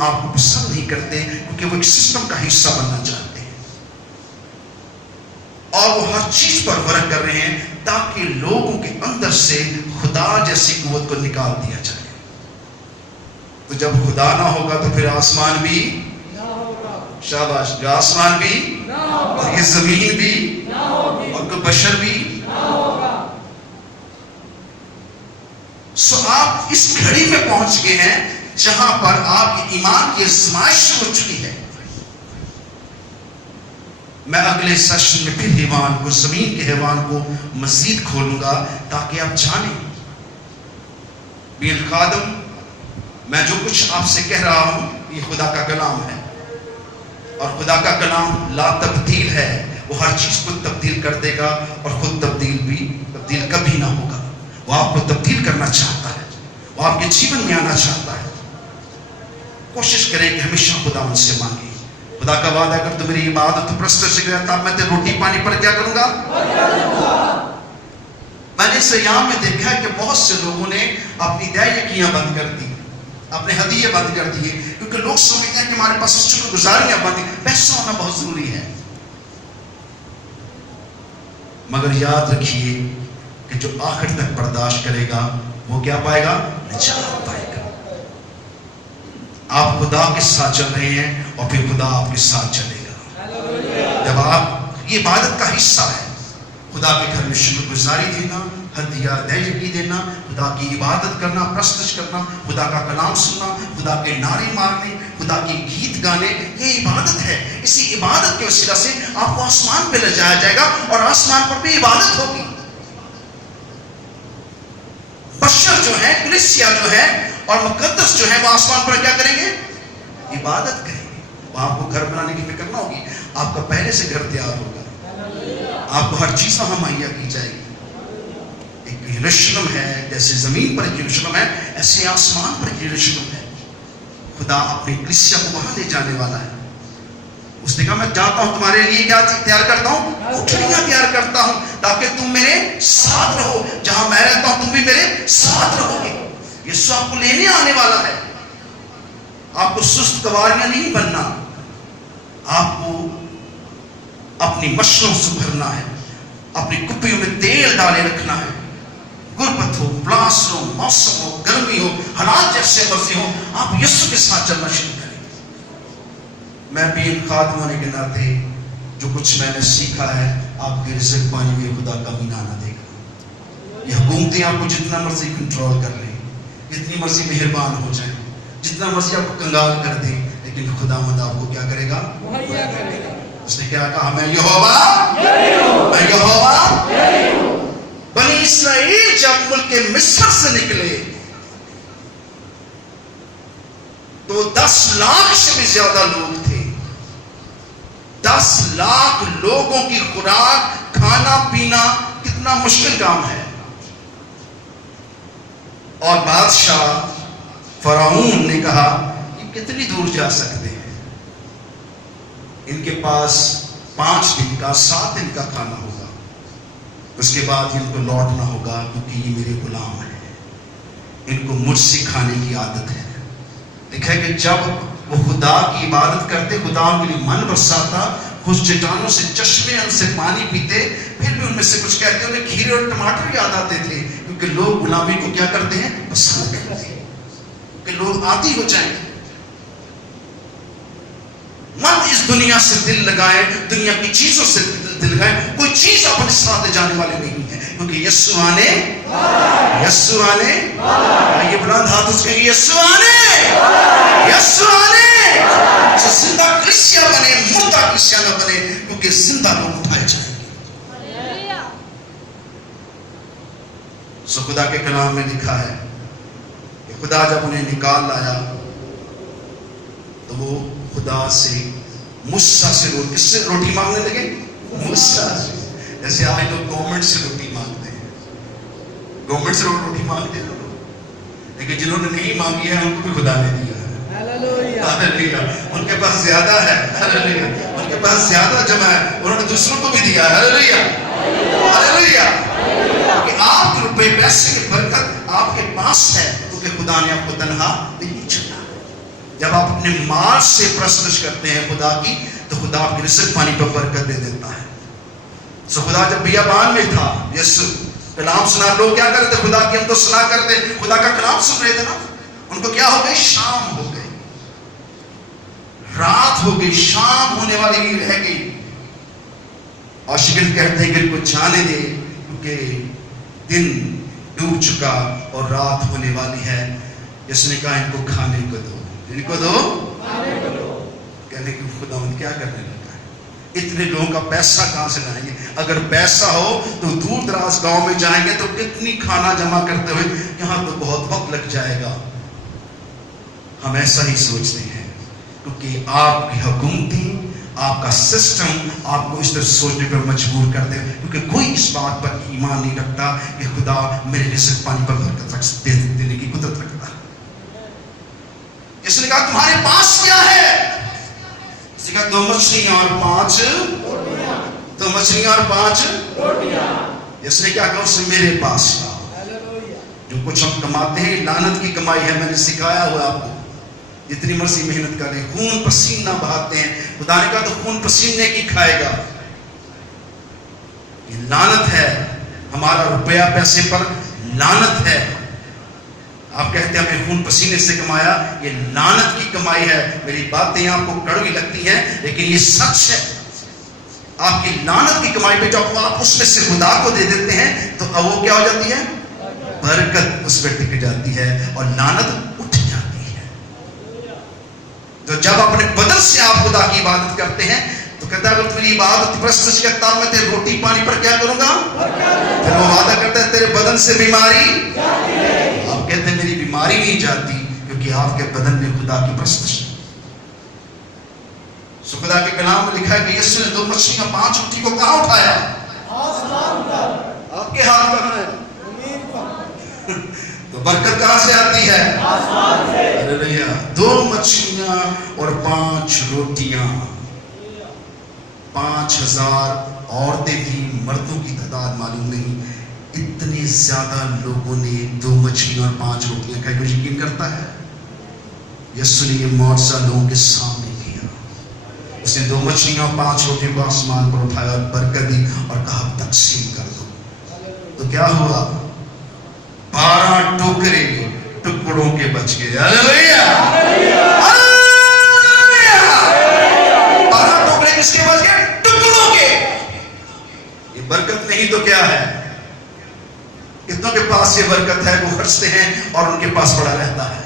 آپ کو پسند نہیں کرتے کیونکہ وہ ایک سسٹم کا حصہ بننا چاہتے ہیں اور وہ ہر چیز پر ورک کر رہے ہیں تاکہ لوگوں کے اندر سے خدا جیسی قوت کو نکال دیا جائے. تو جب خدا نہ ہوگا تو پھر آسمان بھی نہ ہوگا. شاباش. جو آسمان بھی نہ ہوگا اور یہ زمین بھی نہ ہوگی اور کوئی بشر بھی نہ ہوگا. سو آپ اس گھڑی میں پہنچ گئے ہیں جہاں پر آپ کے ایمان کی آزمائش ہو چکی ہے. میں اگلے سیشن میں پھر حیوان کو, زمین کے حیوان کو مزید کھولوں گا تاکہ آپ جانیں. بی الخادم, میں جو کچھ آپ سے کہہ رہا ہوں یہ خدا کا کلام ہے اور خدا کا کلام لا تبدیل ہے. وہ ہر چیز کو تبدیل کر دے گا اور خود تبدیل کبھی نہ ہوگا. وہ آپ کو تبدیل کرنا چاہتا ہے, وہ آپ کے جیون میں آنا چاہتا ہے. کوشش کریں کہ ہمیشہ خدا ان سے مانگیں. خدا کا وعدہ اگر تو میری عبادت پرستش سے گیا تب میں تے روٹی پانی پر کیا کروں گا. میں نے اس ایام میں دیکھا ہے کہ بہت سے لوگوں نے اپنی دعائیاں بند کر دی, اپنے ہدیے بند کر دیے, کیونکہ لوگ سمجھتے ہیں کہ ہمارے پاس شکر گزاریاں بند. پیسہ ہونا بہت ضروری ہے, مگر یاد رکھیے کہ جو آخر تک برداشت کرے گا وہ کیا پائے گا, نجات پائے گا. آپ خدا کے ساتھ چل رہے ہیں اور پھر خدا آپ کے ساتھ چلے گا. جب آپ, یہ عبادت کا حصہ ہے, خدا کے گھر میں شکر گزاری دینا, ہدیہ دہیگی دینا, خدا کی عبادت کرنا, پرستش کرنا, خدا کا کلام سننا, خدا کے نعرے مارنے, خدا کے گیت گانے, یہ عبادت ہے. اسی عبادت کے وسیلہ سے آپ کو آسمان پہ لے جایا جائے گا اور آسمان پر بھی عبادت ہوگی. بشر جو ہے, کلیسیا جو ہے اور مقدس جو ہے وہ آسمان پر کیا کریں گے, عبادت کریں گے. وہ آپ کو گھر بنانے کی فکر نہ ہوگی, آپ کا پہلے سے گھر تیار ہوگا, آپ کو ہر چیز وہاں مہیا کی جائے گی. ایک یروشلم ہے, جیسے زمین پر ایک یروشلم ہے ایسے آسمان پر ایک یروشلم ہے. خدا اپنی کلیسیا کو وہاں لے جانے والا ہے. اس نے کہا میں جاتا ہوں تمہارے لیے کیا تیار کرتا ہوں, اٹھڑیاں تیار کرتا ہوں تاکہ تم میرے ساتھ رہو. جہاں میں رہتا ہوں تم بھی میرے ساتھ رہو گے. یسوع آپ کو لینے آنے والا ہے. آپ کو سست گواریاں نہیں بننا, آپ کو اپنی مشروں سے بھرنا ہے, اپنی کپیوں میں تیل ڈالے رکھنا ہے. غربت ہو, پلاس ہو, موسم ہو, گرمی ہو, حالات جیسے مرضی ہو, آپ یسوع کے ساتھ چلنا شروع کریں. میں بھی ان خادم ہونے کے ناطے جو کچھ میں نے سیکھا ہے, آپ کے رزق پانی میں خدا کمی نہ دے گا. یہ حکومتیں آپ کو جتنا مرضی کنٹرول کر لیں, جتنی مرضی مہربان ہو جائیں, جتنا مرضی آپ کو کنگال کر دیں, لیکن خدا مند آپ کو کیا کرے گا, مہیا کرے گا. اس نے کیا کہا, میں یہوہ, میں یہوہ. بنی اسرائیل جب ملک مصر سے نکلے تو 10 لاکھ سے بھی زیادہ لوگ تھے. 10 لاکھ لوگوں کی خوراک, کھانا پینا کتنا مشکل کام ہے. اور بادشاہ فرعون نے کہا یہ کتنی دور جا سکتے ہیں, ان کے پاس 5 دن کا 7 دن کا کھانا ہوگا, اس کے بعد ان کو لوٹنا ہوگا کیونکہ یہ میرے غلام ہیں, ان کو مجھ سے کھانے کی عادت ہے. دیکھا کہ جب وہ خدا کی عبادت کرتے, خدا ان کے لیے من برساتا, کچھ چٹانوں سے چشمے ان سے پانی پیتے, پھر بھی ان میں سے کچھ کہتے انہیں کھیرے اور ٹماٹر یاد آتے تھے, کیونکہ لوگ غلامی کو کیا کرتے ہیں, پسند کرتے ہیں, کہ لوگ عادی ہو جائیں. مت اس دنیا سے دل لگائے, دنیا کی چیزوں سے دل لگائے, کوئی چیز اپنے ساتھ جانے والے نہیں ہے, کیونکہ یسوع آنے, یسوع آنے, یہ بلند ہاتھ اس کے یسوع آنے, یسوع آنے. زندہ کلیسیا بنے, مردہ کلیسیا نہ بنے, کیونکہ زندہ لوگ اٹھائے جائیں گے. سو خدا کے کلام میں لکھا ہے کہ خدا جب انہیں نکال لایا تو وہ خدا سے, موسیٰ سے, کس سے روٹی مانگنے لگے, موسیٰ سے. جیسے آج لوگ گورنمنٹ سے روٹی مانگتے ہیں, گورنمنٹ سے روٹی مانگتے ہیں لوگ, لیکن جنہوں نے نہیں مانگی ہے ان کو بھی خدا نے دیا ہے. ہاللیلویہ. ان کے پاس زیادہ ہے, ہاللیلویہ. ان کے پاس زیادہ جمع ہے, انہوں نے دوسروں کو بھی دیا, ہاللیلویہ, ہاللیلویہ. کہ آپ کے روپے پیسے کی برکت آپ کے پاس ہے, کیونکہ خدا نے آپ کو تنہا نہیں چھوڑا. جب آپ اپنے مال سے پرستش کرتے ہیں خدا کی تو خدا آپ کی رزق پانی پر برکت دے دیتا ہے. سو خدا جب بیابان میں تھا یسوع کلام سنا, لوگ کیا کرتے خدا کی ہم تو سنا کرتے, خدا کا کلام سن رہے تھے نا, ان کو کیا ہو گئی, شام ہو گئی, رات ہو گئی, شام ہونے والی رہ گئی. اور شاگرد کہتے ہیں کہ ان کو جانے دے کیونکہ دن ڈوب چکا اور رات ہونے والی ہے. اس نے کہا ان کو کھانے کو دو, ان کو دو کھانے کو دو. کہنے کہ خداوند کیا کرنے لگا ہے, اتنے لوگوں کا پیسہ کہاں سے لائیں گے؟ اگر پیسہ ہو تو دور دراز گاؤں میں جائیں گے تو کتنی کھانا جمع کرتے ہوئے, یہاں تو بہت وقت لگ جائے گا. ہم ایسا ہی سوچتے ہیں کیونکہ آپ کی حکومتیں, آپ کا سسٹم آپ کو اس طرح سوچنے پر مجبور کر دے, کیونکہ کوئی اس بات پر ایمان نہیں رکھتا کہ خدا میرے رزق پانی پر برکت دینے کی قدرت رکھتا ہے. اس نے کہا تمہارے پاس کیا ہے؟ اس نے کہا 2 مچھلیاں اور 5 روٹیاں. 2 مچھلیاں اور 5 روٹیاں. اس نے کیا کہا, اس نے میرے پاس لاؤ. جو کچھ ہم کماتے ہیں لعنت کی کمائی ہے, میں نے سکھایا ہوا آپ کو. جتنی مرضی محنت کریں, خون پسینہ بہاتے ہیں, خدا نے کہا تو خون پسینے کی کھائے گا. یہ لعنت ہے, ہمارا روپیہ پیسے پر لعنت ہے. آپ کہتے ہیں ہمیں خون پسینے سے کمایا, یہ لعنت کی کمائی ہے. میری باتیں آپ کو کڑوی لگتی ہیں لیکن یہ سچ ہے. آپ کی لعنت کی کمائی پہ جب آپ اس میں سے خدا کو دے دیتے ہیں تو وہ کیا ہو جاتی ہے, برکت اس پہ ٹک جاتی ہے اور لعنت اٹھ جاتی ہے. تو جب اپنے بدن سے آپ خدا کی عبادت کرتے ہیں تو کہتا ہے اگر تیری عبادت پرستش کرتا ہوں میں تیرے روٹی پانی پر کیا کروں گا, پھر وہ وعدہ کرتا ہے تیرے بدن سے بیماری جاتی ہے. آپ کہتے ہیں میری بیماری نہیں جاتی کیونکہ آپ کے بدن میں خدا کی پرستش ہے. سو خدا کے کلام میں لکھا ہے کہ یسوع نے 2 مچھلیاں 5 روٹی کو کہاں اٹھایا؟ آسمان پر. آپ کے ہاتھ کہاں ہے؟ زمین پر. تو برکت کہاں سے آتی ہے؟ آسمان سے. ہاللیلویا. 2 مچھلیاں اور 5 روٹیاں. 5000 عورتیں تھیں, مردوں کی تعداد معلوم نہیں. اتنے زیادہ لوگوں نے 2 مچھلیاں اور 5 روٹیاں کھائی. کوئی یقین کرتا ہے؟ یسوع نے یہ معجزہ لوگوں کے سامنے کیا. اس نے 2 مچھلیاں اور 5 روٹیوں کو آسمان پر اٹھایا اور برکت دی اور کہا تقسیم کر دو. تو کیا ہوا؟ 12 ٹوکرے ٹکڑوں کے بچ گئے. ہاللیلویا. 12 ٹوکرے کس کے بچ گئے؟ ٹکڑوں کے. یہ برکت نہیں تو کیا ہے؟ کتنوں کے پاس یہ برکت ہے, وہ خرچتے ہیں اور ان کے پاس پڑا رہتا ہے.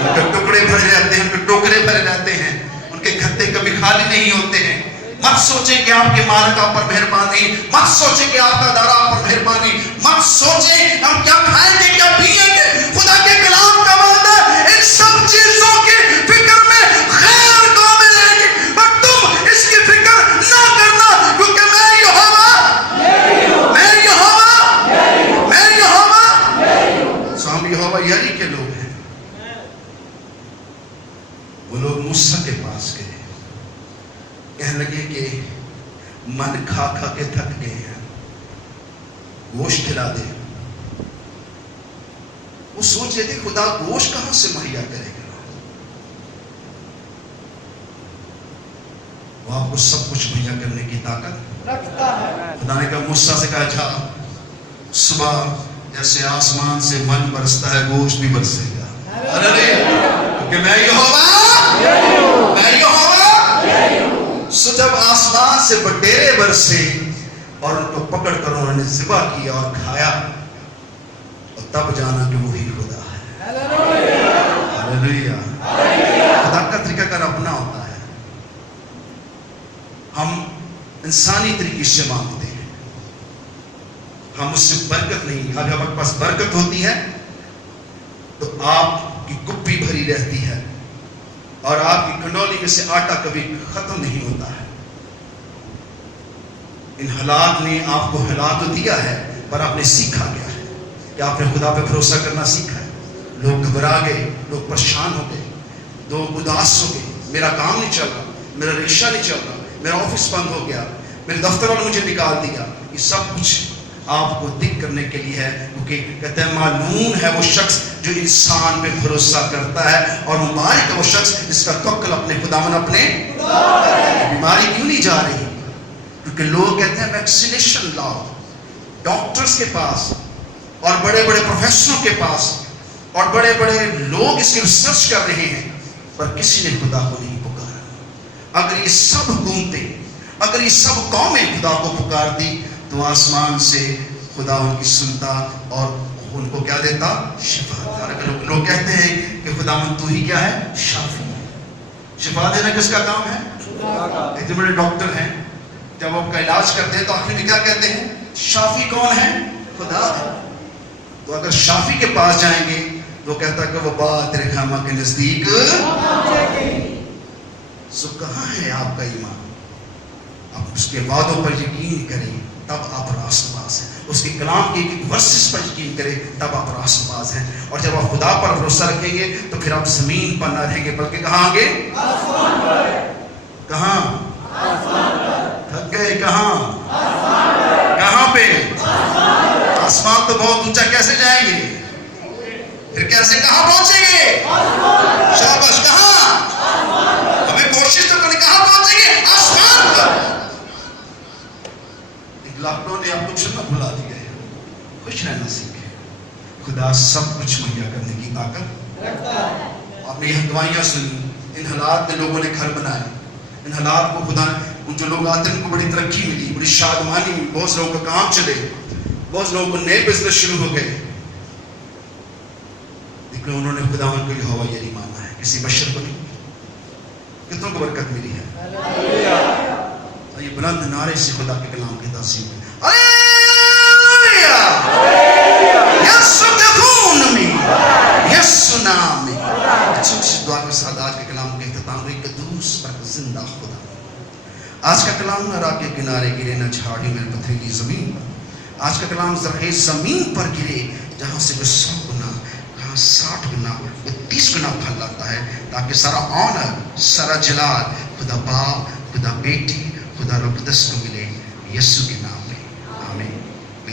ان کے ٹکڑے بھرے رہتے ہیں, ان کے ٹوکرے بھرے رہتے ہیں, ان کے کھتے کبھی خالی نہیں ہوتے ہیں. مت سوچیں کہ آپ کے مالک آپ پر مہربان نہیں, مت سوچیں کہ آپ کا دارا آپ پر مہربان نہیں, مت سوچیں ہم کیا کھائیں گے کیا پیئیں گے. خدا کے کلام کا وعدہ ان سب چیزوں کی فکر میں خیر کامل ہے, پر تم اس کی فکر نہ کرنا کیونکہ میں یہوہ سو ہم یہوہ یری کے لوگ ہیں. وہ لوگ موسیٰ کے پاس گئے, کہنے لگے کہ من کھا کھا کے تھک گئے ہیں, گوشت کھلا دے. وہ سوچ رہے تھے خدا گوشت کہاں سے مہیا کرے گا. وہ آپ کو سب کچھ مہیا کرنے کی طاقت رکھتا ہے. خدا نے کہا موسیٰ سے کہا جا, صبح جیسے آسمان سے من برستا ہے گوشت بھی برسے گا. کیونکہ میں یہوہ. سو جب آسمان سے بٹیرے برسے اور ان کو پکڑ کر انہوں نے ذبح کیا اور کھایا, اور تب جانا کہ وہی خدا ہے. ہاللیلویا. خدا کا طریقہ کار اپنا ہوتا ہے. ہم انسانی طریقے سے مانگتے ہیں, ہم اس سے برکت نہیں. اگر ہمارے پاس برکت ہوتی ہے تو آپ کی کپی بھری رہتی ہے اور آپ کی کنڈولی میں سے آٹا کبھی ختم نہیں ہوتا ہے. ان حالات نے آپ کو ہلا تو دیا ہے پر آپ نے سیکھا گیا ہے کہ آپ نے خدا پہ بھروسہ کرنا سیکھا ہے. لوگ گھبرا گئے, لوگ پریشان ہو گئے, لوگ اداس ہو گئے, میرا کام نہیں چل رہا, میرا رکشہ نہیں چل رہا, میرا آفس بند ہو گیا, میرے دفتر والوں نے مجھے نکال دیا. یہ سب کچھ آپ کو دکھ کرنے کے لیے ہے، کیونکہ کہتے ہیں معلوم ہے وہ شخص جو انسان پہ بھروسہ کرتا ہے، اور مبارک ہے وہ شخص جس کا توکل اپنے خداوند اپنے بیماری کیوں نہیں جا رہی؟ کیونکہ لوگ کہتے ہیں ویکسینیشن لاؤ، ڈاکٹرز کے پاس اور بڑے بڑے پروفیسروں کے پاس اور بڑے بڑے لوگ اس کی ریسرچ کر رہے ہیں، پر کسی نے خدا کو نہیں پکارا۔ اگر یہ سب حکومتیں، اگر یہ سب قومیں خدا کو پکار دی تو آسمان سے خدا ان کی سنتا اور ان کو کیا دیتا؟ شفا دیتا۔ لوگ کہتے ہیں کہ خداوند تو ہی کیا ہے؟ شافی ہے۔ شفا دینا کس کا کام ہے؟ اتنے بڑے ڈاکٹر ہیں، جب آپ کا علاج کرتے ہیں تو آخر میں کیا کہتے ہیں؟ شافی کون ہے؟ خدا ہے۔ تو اگر شافی کے پاس جائیں گے تو کہتا کہ وہ بات تیرے خیمہ کے نزدیک، سو کہاں ہے آپ کا ایمان؟ آپ اس کے وعدوں پر یقین کریں تب آپ راست باز ہیں، اس کے کلام کے ایک ورسز پر یقین کریں تب آپ راست باز ہیں، اور جب آپ خدا پر بھروسہ رکھیں گے تو پھر آپ زمین پر نہ رہیں گے بلکہ کہاں آگے؟ آسمان پر۔ کہاں؟ آسمان پر۔ تھک گئے کہاں؟ آسمان پر۔ کہاں پہ؟ آسمان پر۔ آسمان تو بہت اونچا کیسے جائیں گے؟ پھر کیسے کہاں پہنچیں گے؟ آسمان پر۔ شاباش، کہاں؟ آسمان پر۔ ہمیں کوشش تو کریں، کہاں پہنچیں گے؟ آسمان پر۔ لاک ڈاؤن نے آپ کو چلنا بھلا دیا ہے، خوش رہنا سیکھیں۔ خدا سب کچھ مہیا کرنے کی طاقت رکھتا ہے۔ آپ نے یہ دعائیاں سنی، ان حالات میں لوگوں نے گھر بنائے، ان حالات کو خدا نے، جو لوگ آتے ہیں ان کو بڑی ترقی ملی، بڑی شادمانی، بہت سے لوگوں کا کام چلے، بہت سے لوگوں کو نئے بزنس شروع ہو گئے، لیکن انہوں نے خداوند کو یہوہ یری مانا ہے، کسی بشر کو نہیں۔ کتنوں کو برکت ملی ہے؟ یہ بلند نعرے سے خدا کے کلام کی تاثیر میں ہلیلویا، یسو کے خون میں، یسو نام میں۔ چھوٹی دعا کے ساتھ آج کے کلام کے اختتام ہوئی، قدوس پر زندہ خدا۔ آج کا کلام نہ راہ کے کنارے گرے، نہ جھاڑی میں پتھریلی زمین پر۔ آج کا کلام زرخیز زمین پر گرے، جہاں سے وہ 100 گنا، کہاں 60 گنا، وہ 30 گنا پھل لاتا ہے، تاکہ سارا آنر، سارا جلال خدا باپ، خدا بیٹی، خدا روح القدس کو ملے، یسوع کے